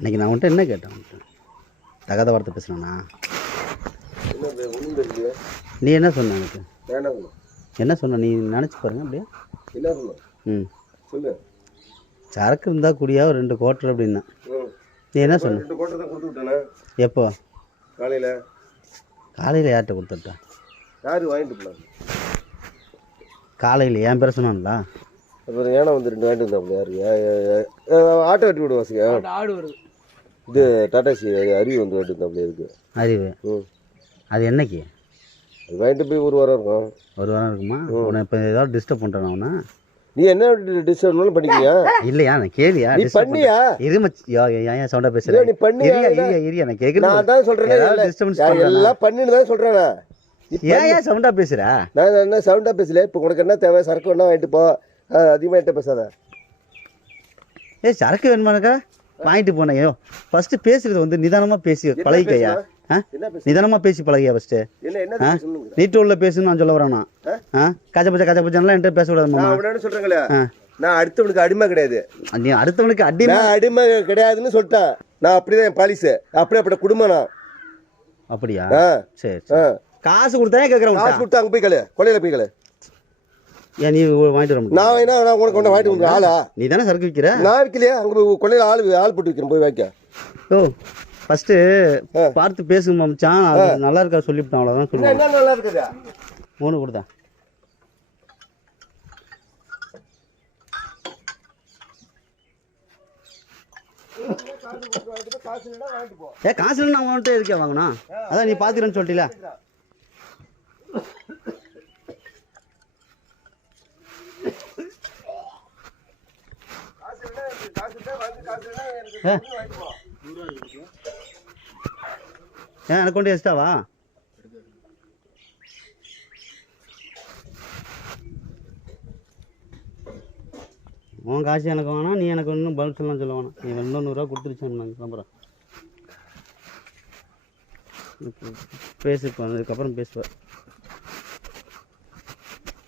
அன்றைக்கி நான் உன்ட்ட என்ன கேட்டேன்? உன்ட்ட தகாத வார்த்தை பேசுனானா? நீ என்ன சொன்ன? எனக்கு என்ன சொன்ன? நீ நினச்சி பாருங்க அப்படியே. என்ன சொன்ன? சொல்லு. சரக்கு இருந்தால் குடியா ஒரு 2 குவார்ட்டர் அப்படின்னா. நீ என்ன சொன்ன? 2 குவார்ட்டர் தான் கொடுத்து விட்டேனே. எப்போ? காலையில் யார்கிட்ட கொடுத்துட்டா? யார் வாங்கிட்டு போனாங்க? காலையில் என் பேர சொன்னான்ல. அப்புறம் ஏன்னா வந்து 2 வாங்கிட்டு வந்தாப்புல. யாரு ஆட்டோ வெட்டி விடு வாசிங்க. ஆடு வருது. இது டாடாசி அறிவு வந்து வாங்கிட்டு வந்தாப்புல இருக்கு. அறிவு அது என்னைக்கு? அது வாங்கிட்டு போய் 1 வாரம் இருக்கும். 1 வாரம் இருக்குமா? உன்னை இப்போ ஏதாவது டிஸ்டர்ப் பண்ணுறேன் அவனா? நீ என்ன டிஸ்டர்ப் பண்ணிக்கியா? இல்லையா நான் கேளியா? நீ பண்ணியா? ஏன் சவுண்டா பேசுறேன்? நீ பண்ணியா? இரியா நான் கேட்குறேன். நான் அதான் சொல்றேன். எல்லாம் பண்ணிட்டு தான் சொல்றேன். ஏன் சவுண்டா பேசுற? நான் என்ன சவுண்டா பேசல. இப்போ உனக்கு என்ன தேவை? சரக்கு வேணா வாங்கிட்டு போ. அதிகமாக என்கிட்ட பேசாத. சரக்கு வேணுமானக்கா வாங்கிட்டு போனேன். ஃபர்ஸ்ட் பேசுறது வந்து நிதானமாக பேசி பழகிக்கையா. நிதானமாக பேசி பழகியா ஃபர்ஸ்ட்டு. நீட்டு உள்ள பேசுன்னு நான் சொல்ல வரேன்னா கச்சபச்சான்லாம் என்கிட்ட பேசக்கூடாது சொல்றேங்களே. நான் அடுத்தவனுக்கு அடிமை கிடையாது. நீ அடுத்தவனுக்கு அடிமை கிடையாதுன்னு சொல்லிட்டேன். நான் அப்படிதான் என் பாலிசு. அப்படியே குடும்பம் நான். அப்படியா? சரி காசு கொடுத்தா கேட்குறேன். காசு கொடுத்தா அங்கே போய் கலை கொலையில போய் கலை. ஏன் நீ வாங்கிட்டு வர முடியும்? நான் என்ன நான் உனக்கு ஒன்று வாங்கிட்டு வந்து ஆளா? நீ தானே சரக்கு விற்கிற. நான் விற்கலையா? அங்கே போய் கொள்ளையில் ஆள் போட்டு விற்கிறேன். போய் வைக்க. ஃபர்ஸ்ட்டு பார்த்து பேசுங்க மச்சான். அது நல்லா இருக்கா சொல்லிவிட்டான். அவ்வளோதான் சொல்லுவேன். என்ன நல்லா இருக்குதா? 3 கொடுத்தா. காசு இல்லைன்னா நான் உன்கிட்ட இருக்கே வாங்கினா. அதான் நீ பார்த்துக்கிறேன்னு சொல்லிட்டீல. எனக்கு கொண்டு எக்ஸ்ட்ராவா? உன் காசு எனக்கு வேணாம். நீ எனக்கு ஒன்றும் பல்க் எல்லாம் சொல்ல வேணாம். நீ 100 கொடுத்துருச்சேன். நான் கிளம்புறேன். பேசு. அதுக்கப்புறம் பேசுவேன்.